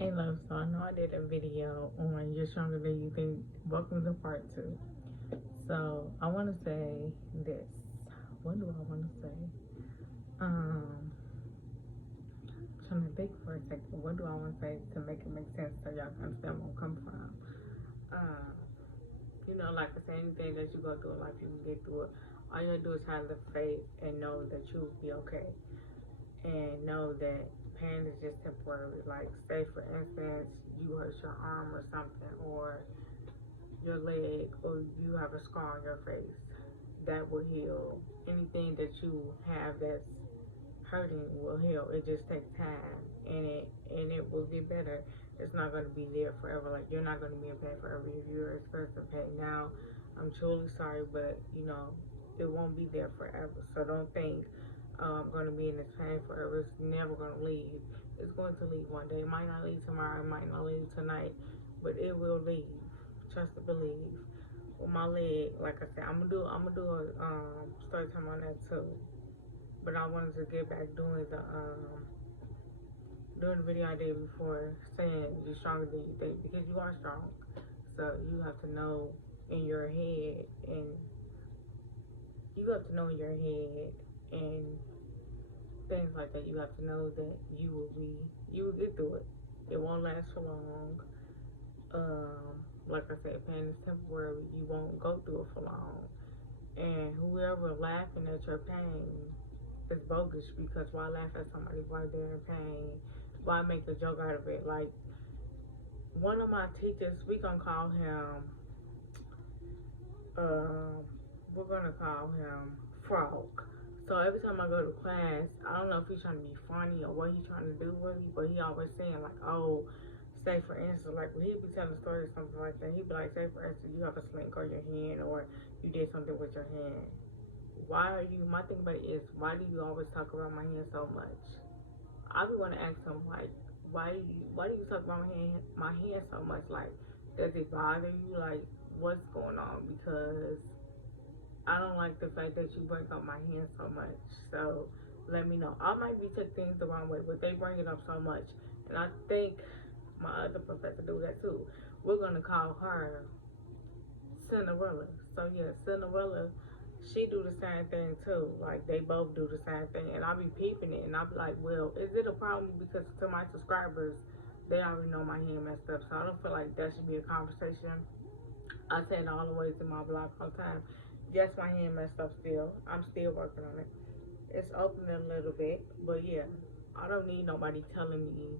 Hey love, so I know I did a video on You're Stronger Than You Think. Welcome to part two. So I want to say this. What do I want to say? Um, trying to think for a second. What do I want to say to make it make sense so y'all can understand where I'm coming from? Um, like I say, anything that you go through in life, you can get through it. All you gotta do is have the faith and know that you'll be okay, and know that pain is just temporary. Like, say for instance, you hurt your arm or something, or your leg, or you have a scar on your face, that will heal. Anything that you have that's hurting will heal. It just takes time, and it will get better. It's not going to be there forever. Like, you're not going to be in pain forever. If you're experiencing pain now, I'm truly sorry, but it won't be there forever. So don't think, oh, I'm going to be in this pain forever. It's never going to leave. It's going to leave one day. It might not leave tomorrow. It might not leave tonight, but it will leave. Trust and believe. With my leg, like I said, I'm gonna do a story time on that too. But I wanted to get back doing the video I did before, saying you're stronger than you think, because you are strong. So you have to know in your head, and and things like that. You have to know that you will get through it. It won't last for long. Like I said, pain is temporary. You won't go through it for long. And whoever laughing at your pain is bogus, because why laugh at somebody while they're in pain? Why make a joke out of it? Like, one of my teachers, um, we're gonna call him Frog. So every time I go to class, I don't know if he's trying to be funny or what he's trying to do really, but he always saying like, oh, say for instance, like when he'd be telling a story or something like that, he'd be like, say for instance, you have a slink on your hand, or you did something with your hand. My thing about it is, why do you always talk about my hand so much? I be want to ask him, like, why do you talk about my hand so much? Like, does it bother you? Like, what's going on? Because I don't like the fact that you bring up my hand so much. So let me know. I might be took things the wrong way, but they bring it up so much, and I think my other professor do that too. We're gonna call her Cinderella. So yeah, Cinderella, she do the same thing too. Like, they both do the same thing, and I be peeping it, and I be like, well, is it a problem? Because to my subscribers, they already know my hand messed up, so I don't feel like that should be a conversation. I say it all the way to my blog all the time. Yes, my hand messed up still. I'm still working on it. It's opening a little bit, but yeah, I don't need nobody telling me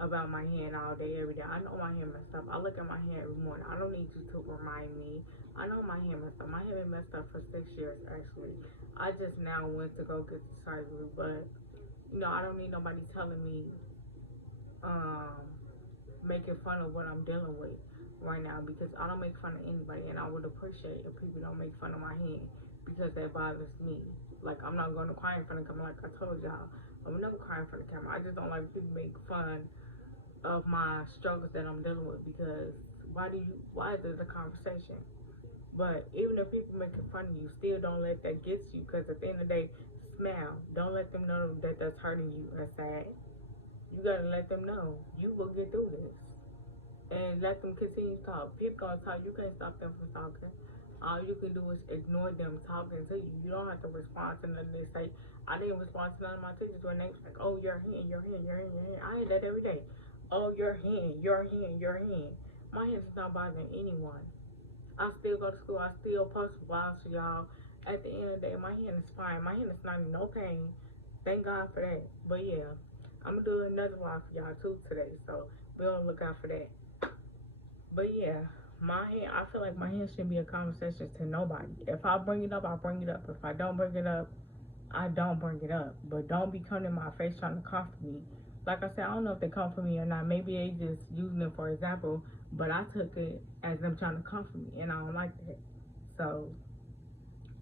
about my hand all day, every day. I know my hand messed up. I look at my hand every morning. I don't need you to remind me. I know my hand messed up. My hand been messed up for 6 years, actually. I just now went to go get the surgery, but I don't need nobody telling me, um, making fun of what I'm dealing with right now, because I don't make fun of anybody, and I would appreciate if people don't make fun of my hand, because that bothers me. Like, I'm not going to cry in front of the camera, like I told y'all. I'm never crying in front of the camera. I just don't like people make fun of my struggles that I'm dealing with, because why is this a conversation? But even if people making fun of you, still don't let that get you, because at the end of the day, smile. Don't let them know that that's hurting you and sad. You gotta let them know you will get through this, and let them continue to talk. People gonna talk. You can't stop them from talking. All you can do is ignore them talking to you. You don't have to respond to nothing they say. I didn't respond to none of my teachers when they was like, "Oh, your hand, your hand, your hand, your hand." I hear that every day. Oh, your hand, your hand, your hand. My hand is not bothering anyone. I still go to school. I still post vlogs for y'all. At the end of the day, my hand is fine. My hand is not in no pain. Thank God for that. But yeah, I'm gonna do another vlog for y'all too today. So be on the lookout for that. But yeah, I feel like my hand shouldn't be a conversation to nobody. If I bring it up, I bring it up. If I don't bring it up, I don't bring it up. But don't be coming in my face trying to comfort me. Like I said, I don't know if they comfort me or not. Maybe they just using it for example, but I took it as them trying to comfort me, and I don't like that. So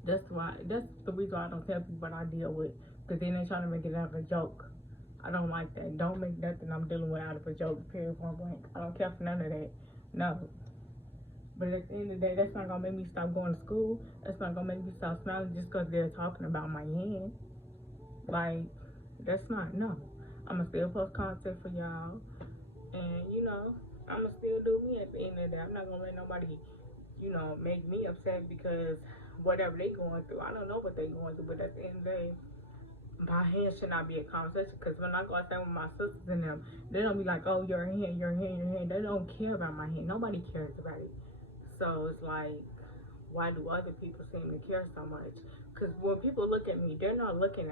that's the reason why I don't tell people what I deal with, because then they trying to make it out of a joke. I don't like that. Don't make nothing I'm dealing with out of a joke, period, point blank. I don't care for none of that. No. But at the end of the day, that's not gonna make me stop going to school. That's not gonna make me stop smiling just because they're talking about my hand. Like, that's not, no. I'm gonna still post content for y'all, and I'ma still do me at the end of the day. I'm not gonna let nobody, make me upset because whatever they going through. I don't know what they going through, but at the end of the day, my hand should not be a conversation. Because when I go outside with my sisters and them, they don't be like, oh, your hand, your hand, your hand. They don't care about my hand. Nobody cares about it. So it's like, why do other people seem to care so much? Because when people look at me, they're not looking at